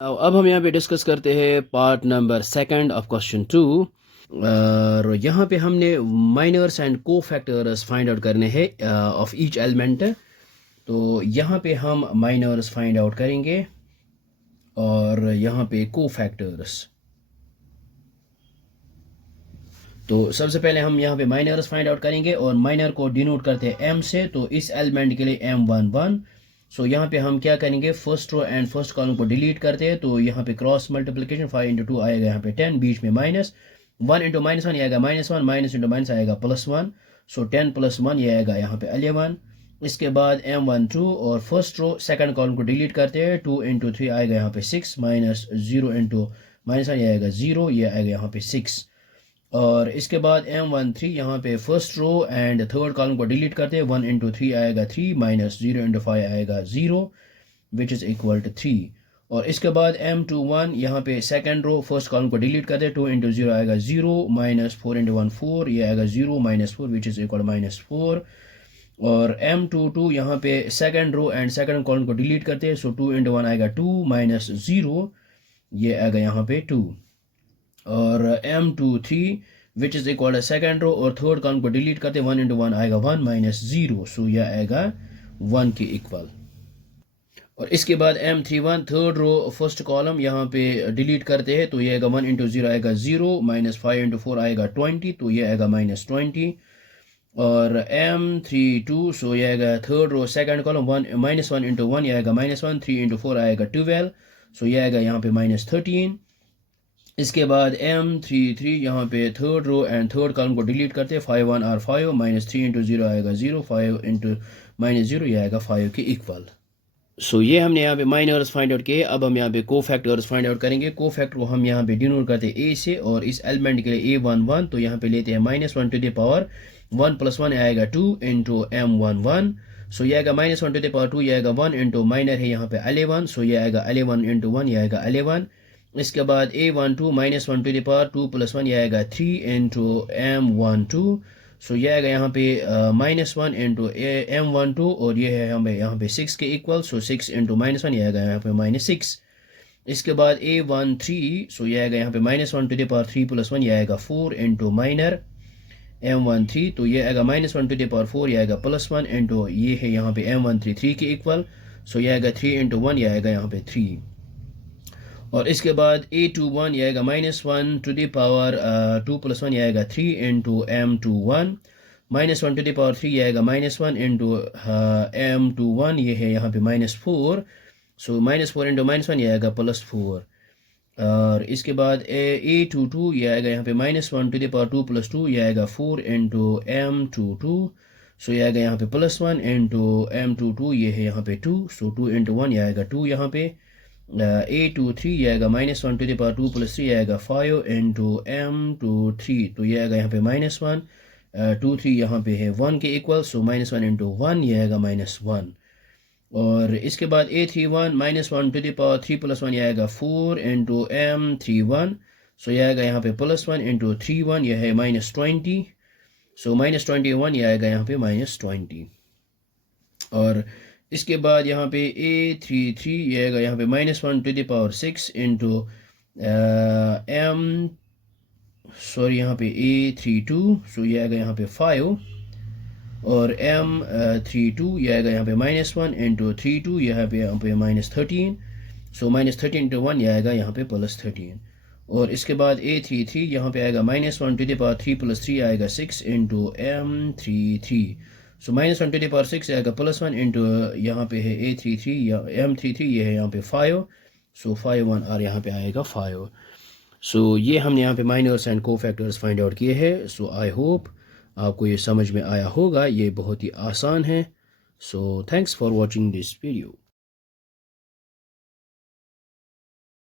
अब हम यहाँ पे डिस्कस करते हैं part number second of question 2। और यहाँ पे हमने माइनर्स एंड को फैक्टर्स फाइंड आउट करने हैं ऑफ ईच एलिमेंट। तो यहाँ पे हम माइनर्स फाइंड आउट करेंगे और यहाँ पे को फैक्टर्स। तो सबसे पहले हम यहाँ पे माइनर्स फाइंड आउट करेंगे और माइनर को डिनोट करते हैं m से। तो इस एलिमेंट के लिए m11। सो यहाँ पे हम क्या करेंगे, first row and first column को डिलीट करते हैं। तो यहाँ पे क्रॉस मल्टीप्लिकेशन 5 इंटू 2 आएगा यहाँ पे 10, बीच में माइनस 1 इंटू माइनस 1 आएगा -1, माइनस इंटू माइनस आएगा +1। सो 10 + 1 ये आएगा यहाँ पे 11। इसके बाद m12 और फर्स्ट रो सेकंड कॉलम को डिलीट करते हैं। 2 इंटू 3 आएगा यहाँ पे 6, माइनस 0 इंटू -1 ये आएगा 0, ये आएगा यहाँ पे 6। और इसके बाद m13 यहाँ पे first row and third column को डिलीट करते हैं। 1 इंटू 3 आएगा 3, माइनस 0 इंटू 5 आएगा 0, विच इज़ इक्वल टू 3। और इसके बाद m21 यहाँ पे सेकंड रो फर्स्ट कॉलम को डिलीट करते हैं। 2 इंटू 0 आएगा 0, माइनस 4 इंटू 1 4, ये आएगा 0 -4, विच इज़ इक्वल -4। और m22 यहाँ पे second row and second column को डिलीट करते हैं। सो 2 इंटू 1 आएगा 2, माइनस 0, ये आएगा यहाँ पे 2। और m23 which is equal second row और थर्ड कॉलम को डिलीट करते 1 इंटू 1 आएगा 1, माइनस 0, सो यह आएगा 1 के इक्वल। और इसके बाद m31 third row first column यहाँ पे डिलीट करते हैं। तो ये आएगा 1 इंटू 0 आएगा 0, माइनस 5 इंटू 4 आएगा 20, तो ये आएगा -20। और m32 सो ये आएगा third row second column -1 into 1 ये आएगा -1, 3 इंटू 4 आएगा 12, सो ये आएगा यहाँ पे -13। इसके बाद m33 यहाँ पे third row and third column को डिलीट करते हैं। 5 1 और 5, माइनस 3 इंटू 0 आएगा 0, 5 इंटू -0 ये आएगा 5 के इक्वल। सो ये हमने यहाँ पे माइनर्स फाइंड आउट किए। अब हम यहाँ पे को फैक्टर्स फाइंड आउट करेंगे। को फैक्टर को हम यहाँ पे डिनोट करते हैं a से, और इस एलिमेंट के लिए a11 तो यहाँ पे लेते हैं -1 टू द पावर 1 + 1 आएगा 2 इंटू m11। सो ये आएगा -1 टू द पावर 2, ये आएगा 1 इंटू माइनर है यहाँ पे 11, सो ये आएगा 11 इंटू 1 ये आएगा 11। इसके बाद a12 -1 टू द पावर 2 + 1 ये आएगा 3 इंटू m12। सो ये आएगा यहाँ पे -1 इंटू m12, और ये है हमें यहाँ पे 6 के इक्वल। सो 6 इंटू -1 ये आएगा यहाँ पे -6। इसके बाद a13 सो ये आएगा यहाँ पे -1 टू द पावर 3 + 1 ये आएगा 4 इंटू माइनर m13, तो ये आएगा -1 टू द पावर 4 ये आएगा +1 इंटू ये है यहाँ पे m13 3 के इक्वल। सो ये आएगा 3 इंटू 1 ये आएगा यहाँ पे 3। और इसके बाद a21 ये आएगा -1 टू द पावर 2 + 1 ये आएगा 3 into m21, -1 to the power 3 ये आएगा -1 इंटू m21 ये है यहाँ पे -4, सो -4 इंटू -1 ये आएगा +4। और इसके बाद a22 ये आएगा यहाँ पे -1 टू द पावर 2 + 2 ये आएगा 4 इंटू m22, सो ये आएगा यहाँ पे +1 इंटू m22 ये है यहाँ पे 2, सो 2 इंटू 1 ये आएगा 2 यहाँ पे। a23 ये आएगा -1 टू द पावर 2 + 3 ये आएगा 5 इंटू m23, तो ये आएगा यहाँ पे -1, 2 3 यहाँ पे है 1 के इक्वल। सो -1 इंटू 1 ये आएगा -1। और इसके बाद a31 -1 टू द पावर 3 + 1 ये आएगा 4 इंटू m31, सो ये आएगा यहाँ पे +1 इंटू 31 ये है -20, सो -21 ये आएगा यहाँ पे -20। और इसके बाद यहाँ पे a33 ये आएगा यहाँ पे -1 टू द पावर 6 इंटू यहाँ पे a32 सो ये आएगा यहाँ पे 5, और m32 ये आएगा यहाँ पे -1 इंटू 32 यहाँ पे -13, सो -13 इंटू 1 ये आएगा यहाँ पे +13। और इसके बाद a33 यहाँ पे आएगा -1 टू द पावर 3 + 3 आएगा 6 into m33, so -1 to the power 6 आएगा +1 इंटू यहाँ पे है a33 या m33 ये है यहाँ पे 5, सो 5 1 और यहाँ पे आएगा 5। सो ये हमने यहाँ पे माइनर्स एंड को फैक्टर्स फाइंड आउट किए हैं। सो आई होप आपको ये समझ में आया होगा, ये बहुत ही आसान है। So thanks for watching this video.